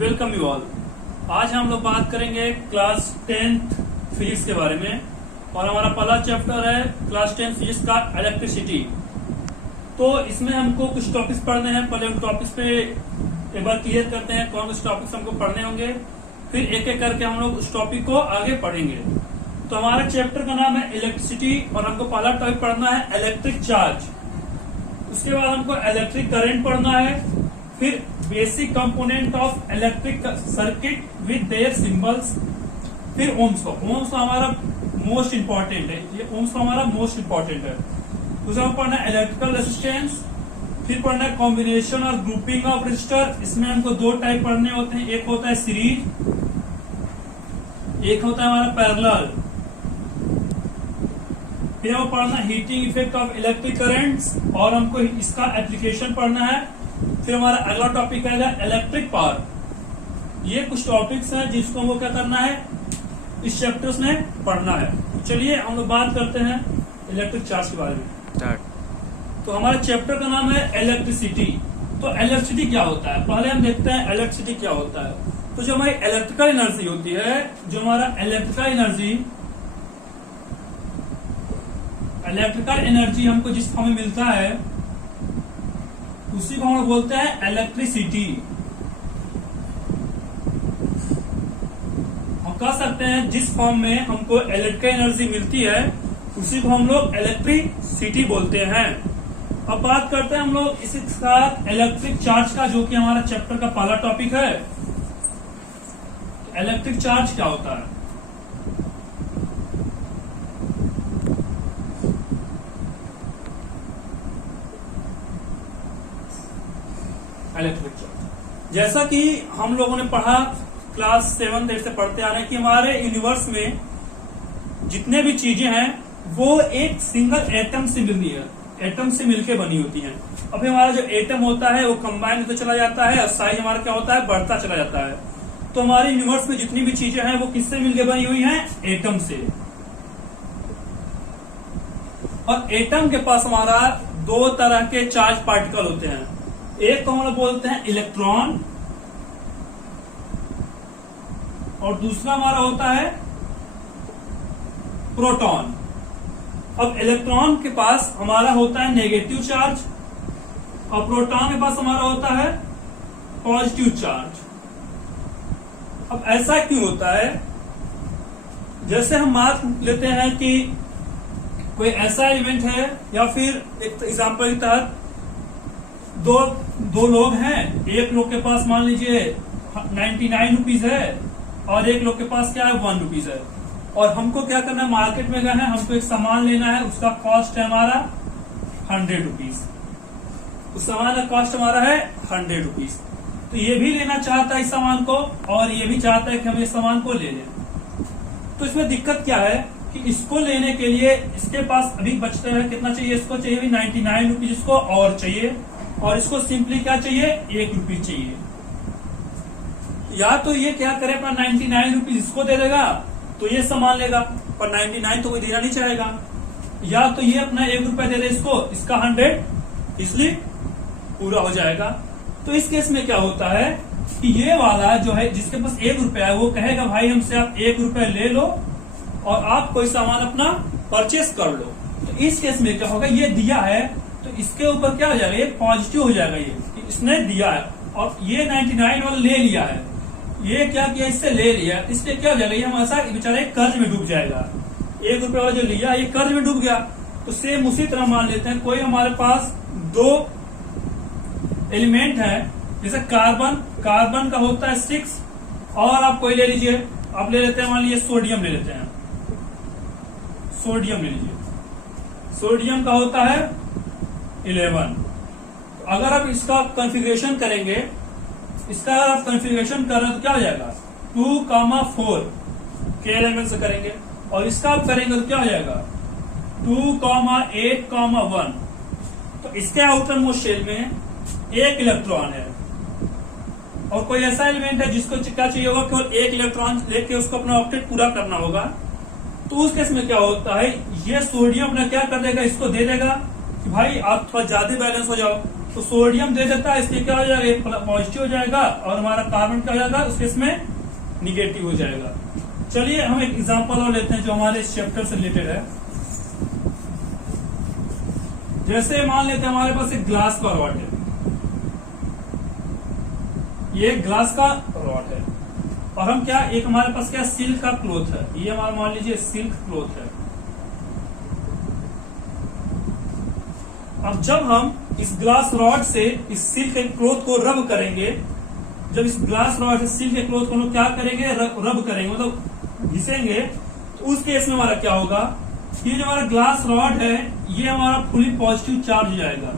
Welcome you all. आज हम लोग बात करेंगे क्लास 10th फिजिक्स के बारे में और हमारा पहला चैप्टर है क्लास 10 फिजिक्स का इलेक्ट्रिसिटी। तो इसमें हमको कुछ टॉपिक्स पढ़ने हैं। पहले उन टॉपिक्स पे एक बार क्लियर करते हैं कौन से टॉपिक्स हमको पढ़ने होंगे, फिर एक एक करके हम लोग उस टॉपिक को आगे पढ़ेंगे। तो हमारा चैप्टर का नाम है इलेक्ट्रिसिटी और हमको पहला टॉपिक पढ़ना है इलेक्ट्रिक चार्ज। उसके बाद हमको इलेक्ट्रिक करंट पढ़ना है, फिर basic component of electric circuit with their symbols, फिर ओम्स का हमारा मोस्ट इंपॉर्टेंट है। ये ओम्स का हमारा मोस्ट इंपॉर्टेंट है। दूसरा हमको पढ़ना है इलेक्ट्रिकल रेजिस्टेंस, फिर पढ़ना है कॉम्बिनेशन और ग्रुपिंग ऑफ रजिस्टर। इसमें हमको दो टाइप पढ़ने होते हैं, एक होता है सीरीज, एक होता है हमारा पैरेलल। फिर हमको पढ़ना है heating effect of electric currents और हमको इसका एप्लीकेशन पढ़ना है। फिर हमारा अगला टॉपिक आएगा इलेक्ट्रिक पावर। ये कुछ टॉपिक्स हैं जिसको हमको क्या करना है, इस चैप्टर्स में पढ़ना है। चलिए हम लोग बात करते हैं इलेक्ट्रिक चार्ज के बारे में। तो हमारे चैप्टर का नाम है इलेक्ट्रिसिटी। तो इलेक्ट्रिसिटी क्या होता है, पहले हम देखते हैं इलेक्ट्रिसिटी क्या होता है। तो जो हमारी इलेक्ट्रिकल एनर्जी होती है, जो हमारा इलेक्ट्रिकल एनर्जी हमको जिस फॉर्म में मिलता है उसी को हम लोग बोलते हैं इलेक्ट्रिसिटी। हम कह सकते हैं जिस फॉर्म में हमको इलेक्ट्रिकल एनर्जी मिलती है उसी को हम लोग इलेक्ट्रिसिटी बोलते हैं। अब बात करते हैं हम लोग इसी साथ इलेक्ट्रिक चार्ज का, जो कि हमारा चैप्टर का पहला टॉपिक है। इलेक्ट्रिक चार्ज क्या होता है? इलेक्ट्रिक चार्ज जैसा कि हम लोगों ने पढ़ा क्लास 7 से पढ़ते आ रहे हैं कि हमारे यूनिवर्स में जितने भी चीजें हैं वो एक सिंगल एटम से मिलती है, एटम से मिलके बनी होती हैं। अभी हमारा जो एटम होता है वो कंबाइन होता चला जाता है और साइज हमारा क्या होता है, बढ़ता चला जाता है। तो हमारे यूनिवर्स में जितनी भी चीजें हैं वो किससे मिलके बनी हुई हैं, एटम से। और एटम के पास हमारा दो तरह के चार्ज पार्टिकल होते हैं। एक को हम लोग बोलते हैं इलेक्ट्रॉन और दूसरा हमारा होता है प्रोटॉन। अब इलेक्ट्रॉन के पास हमारा होता है नेगेटिव चार्ज और प्रोटॉन के पास हमारा होता है पॉजिटिव चार्ज। अब ऐसा क्यों होता है? जैसे हम मान लेते हैं कि कोई ऐसा इवेंट है या फिर एक एग्जांपल के तहत दो लोग हैं, एक लोग के पास मान लीजिए 99 रुपीज है और एक लोग के पास क्या है 1 रुपीज है। और हमको क्या करना है, मार्केट में गए हैं, हमको एक सामान लेना है, उसका कॉस्ट है हमारा 100 रुपीज। उस सामान का कॉस्ट हमारा है 100 रुपीज। तो ये भी लेना चाहता है इस सामान को और ये भी चाहता है कि हम इस सामान को ले लें। तो इसमें दिक्कत क्या है कि इसको लेने के लिए इसके पास अभी बचता है कितना चाहिए, इसको चाहिए भी 99 रुपीज, इसको और चाहिए, और इसको सिंपली क्या चाहिए, 1 रुपीज चाहिए। या तो ये क्या करे, अपना 99 रुपीज इसको दे देगा तो ये सामान लेगा, पर 99 तो कोई देना नहीं चाहेगा। या तो ये अपना 1 रुपया दे दे इसको, इसका 100 इसलिए पूरा हो जाएगा। तो इस केस में क्या होता है कि ये वाला जो है जिसके पास 1 रुपया है वो कहेगा भाई हमसे आप 1 रुपया ले लो और आप कोई सामान अपना परचेस कर लो। तो इस केस में क्या होगा, ये दिया है तो इसके ऊपर क्या हो जाएगा, ये पॉजिटिव हो जाएगा। ये इसने दिया है और ये 99 वाला ले लिया है, ये क्या किया, इससे ले लिया, इसलिए क्या हो जाएगा, ये हमारा बेचारा कर्ज में डूब जाएगा। 1 रुपया वाला जो लिया ये कर्ज में डूब गया। तो सेम उसी तरह मान लेते हैं कोई हमारे पास 2 एलिमेंट है, जैसे कार्बन का होता है 6 और आप कोई ले लीजिए, आप ले लेते हैं मान लीजिए सोडियम ले लेते हैं, सोडियम ले लीजिए, सोडियम का होता है 11। तो अगर आप इसका कॉन्फ़िगरेशन करेंगे, इसका अगर आप कॉन्फ़िगरेशन कर रहे हैं तो क्या हो जाएगा 2,4 के एलिमेंट से करेंगे, और इसका आप करेंगे तो क्या हो जाएगा 2,8,1। तो इसके आउटर मोस्ट शेल में 1 इलेक्ट्रॉन है और कोई ऐसा एलिमेंट है जिसको क्या चाहिए होगा, केवल 1 इलेक्ट्रॉन लेके उसको अपना ऑक्टेट पूरा करना होगा। तो उस केस में क्या होता है, ये सोडियम अपना क्या कर देगा, इसको दे देगा कि भाई आप थोड़ा ज्यादा बैलेंस हो जाओ, तो सोडियम दे देता है, इसलिए क्या हो जाएगा, एक पॉजिटिव हो जाएगा और हमारा कार्बन क्या हो जाएगा, उसके इसमें निगेटिव हो जाएगा। चलिए हम एक एग्जांपल और लेते हैं जो हमारे इस चैप्टर से रिलेटेड है। जैसे मान लेते हैं हमारे पास एक ग्लास का रॉड है, ये ग्लास का रॉड है और हम क्या, एक हमारे पास क्या सिल्क का क्लॉथ है, ये हमारा मान लीजिए सिल्क क्लॉथ है। अब जब हम इस ग्लास रॉड से इस सिल्क के क्लॉथ को रब करेंगे, जब इस ग्लास रॉड से सिल्क के क्लॉथ को हम लोग क्या करेंगे, रब करेंगे, मतलब घिसेंगे, तो उस केस में हमारा क्या होगा, ये जो हमारा ग्लास रॉड है ये हमारा फुली पॉजिटिव चार्ज हो जाएगा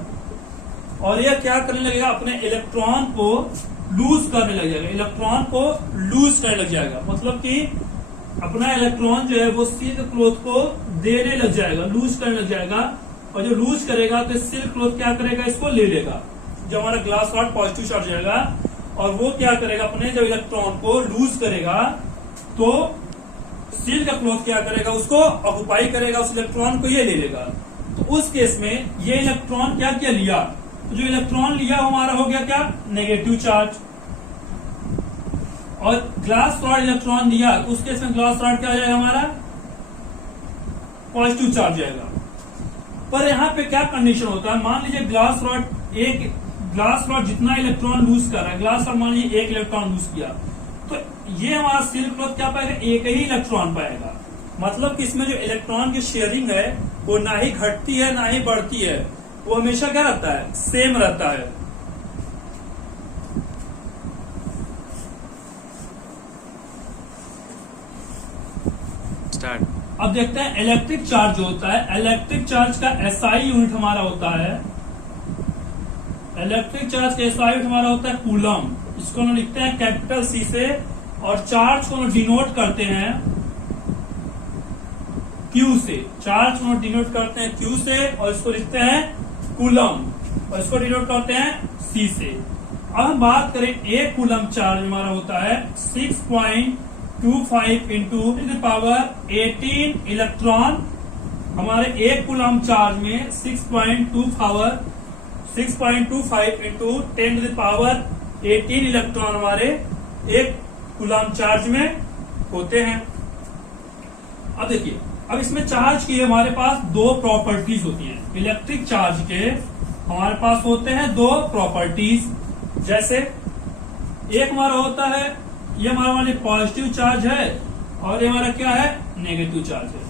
और ये क्या करने लगेगा, अपने इलेक्ट्रॉन को लूज करने लग जाएगा, इलेक्ट्रॉन को लूज करने लग जाएगा, मतलब कि अपना इलेक्ट्रॉन जो है वो सिल्क क्लॉथ को देने लग जाएगा, लूज करने लग जाएगा। और जो लूज करेगा तो सिल्क क्लॉथ क्या करेगा, इसको ले लेगा, जब हमारा ग्लास रॉड पॉजिटिव चार्ज हो जाएगा और वो क्या करेगा, अपने जब इलेक्ट्रॉन को लूज करेगा तो सिल्क का क्लॉथ क्या करेगा, उसको ऑक्युपाई करेगा, उस इलेक्ट्रॉन को ये ले लेगा। तो उस केस में ये इलेक्ट्रॉन क्या क्या लिया, तो जो इलेक्ट्रॉन लिया हमारा हो गया क्या, नेगेटिव चार्ज, और ग्लास रॉड इलेक्ट्रॉन दिया तो उस केस में ग्लास रॉड क्या हो जाएगा, हमारा पॉजिटिव चार्ज जाएगा। पर यहाँ पे क्या कंडीशन होता है, मान लीजिए ग्लास रॉड जितना इलेक्ट्रॉन लूज कर रहा है, ग्लास रॉड मान लीजिए एक इलेक्ट्रॉन लूज किया, तो ये हमारा सिल्क क्लॉथ क्या पाएगा, एक ही इलेक्ट्रॉन पाएगा। मतलब कि इसमें जो इलेक्ट्रॉन की शेयरिंग है वो ना ही घटती है ना ही बढ़ती है, वो हमेशा क्या रहता है, सेम रहता है। स्टार्ट। अब देखते हैं इलेक्ट्रिक चार्ज जो होता है, इलेक्ट्रिक चार्ज का एसआई यूनिट हमारा होता है, इलेक्ट्रिक चार्ज का एसआई यूनिट हमारा होता है कूलम। इसको हम लिखते हैं कैपिटल सी से और चार्ज को हम डिनोट करते हैं क्यू से, चार्ज को हम डिनोट करते हैं क्यू से और इसको लिखते हैं कूलम और इसको डिनोट करते हैं सी से। अब हम बात करें एक कूलम चार्ज हमारा होता है 6.25 इंटू पावर 18 इलेक्ट्रॉन। हमारे एक कूलम चार्ज में 6.25 into 10 to the power 18 electron हमारे एक कूलम चार्ज में होते हैं। अब देखिए, अब इसमें चार्ज की हमारे पास दो प्रॉपर्टीज होती हैं। इलेक्ट्रिक चार्ज के हमारे पास होते हैं दो प्रॉपर्टीज, जैसे एक हमारा होता है, ये हमारा वाले पॉजिटिव चार्ज है और ये हमारा क्या है, नेगेटिव चार्ज है।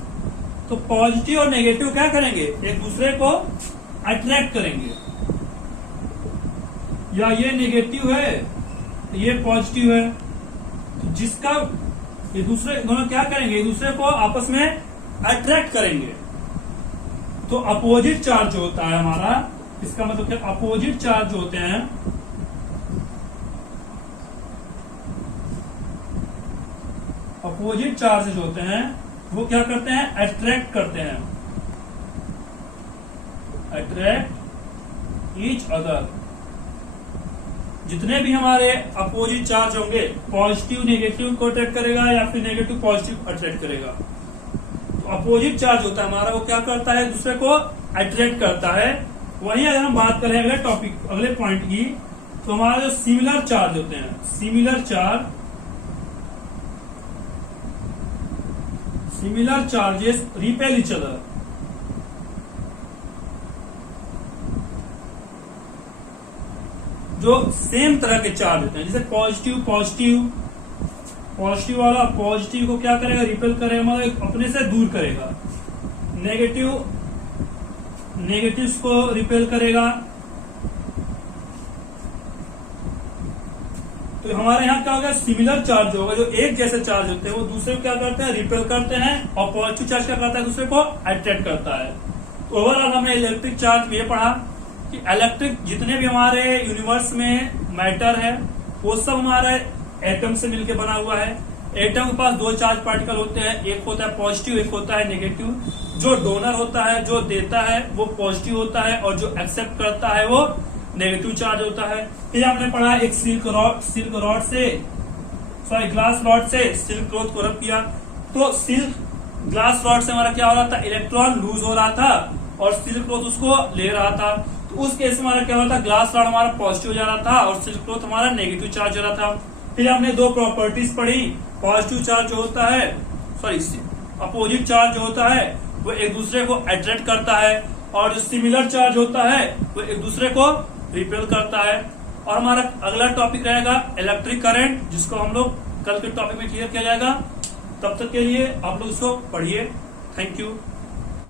तो पॉजिटिव और नेगेटिव क्या करेंगे, एक दूसरे को अट्रैक्ट करेंगे, या ये नेगेटिव है ये पॉजिटिव है, तो जिसका ये दूसरे दोनों क्या करेंगे, एक दूसरे को आपस में अट्रैक्ट करेंगे। तो अपोजिट चार्ज जो होता है हमारा, इसका मतलब क्या, अपोजिट चार्ज होते हैं, अपोजिट चार्ज जो होते हैं वो क्या करते हैं, अट्रैक्ट करते हैं, अट्रैक्ट ईच अदर। जितने भी हमारे अपोजिट चार्ज होंगे, पॉजिटिव नेगेटिव को अट्रैक्ट करेगा या फिर नेगेटिव पॉजिटिव अट्रैक्ट करेगा। तो अपोजिट चार्ज होता है हमारा, वो क्या करता है, दूसरे को अट्रैक्ट करता है। वहीं अगर हम बात करें अगले टॉपिक, अगले पॉइंट की, तो हमारा जो सिमिलर चार्ज होते हैं, similar charges repel each other. जो सेम तरह के चार्ज होते हैं, जैसे पॉजिटिव वाला पॉजिटिव को क्या करेगा, रिपेल करेगा, मतलब अपने से दूर करेगा। नेगेटिव को रिपेल करेगा। तो हमारे यहाँ क्या होगा, सिमिलर चार्ज होगा, जो एक जैसे चार्ज होते हैं वो दूसरे को क्या करते हैं, रिपेल करते हैं, और पॉजिटिव चार्ज क्या करता है, दूसरे को अट्रैक्ट करता है। तो ओवरऑल हमने इलेक्ट्रिक चार्ज में ये पढ़ा कि इलेक्ट्रिक जितने भी हमारे यूनिवर्स में मैटर है वो सब हमारे एटम से मिलकर बना हुआ है। एटम के पास दो चार्ज पार्टिकल होते हैं, एक होता है पॉजिटिव, एक होता है नेगेटिव। जो डोनर होता है, जो देता है, वो पॉजिटिव होता है, और जो एक्सेप्ट करता है वो नेगेटिव चार्ज होता है। फिर हमने पढ़ा एक ग्लास रॉड से सिल्क क्लॉथ को रब किया, तो ग्लास रॉड से हमारा क्या हो रहा था, इलेक्ट्रॉन लूज हो रहा था और सिल्क क्लॉथ उसको ले रहा था। तो उस केस में हमारा क्या होता है, ग्लास रॉड हमारा पॉजिटिव जा रहा था और सिल्क क्लॉथ हमारा नेगेटिव चार्ज हो रहा था। फिर हमने दो प्रॉपर्टीज पढ़ी, पॉजिटिव चार्ज जो होता है, सॉरी अपोजिट चार्ज जो होता है वो एक दूसरे को अट्रैक्ट करता है, और जो सिमिलर चार्ज होता है वो एक दूसरे को रिपेल करता है। और हमारा अगला टॉपिक रहेगा इलेक्ट्रिक करंट, जिसको हम लोग कल के टॉपिक में क्लियर किया जाएगा। तब तक के लिए आप लोग इसको पढ़िए। Thank you.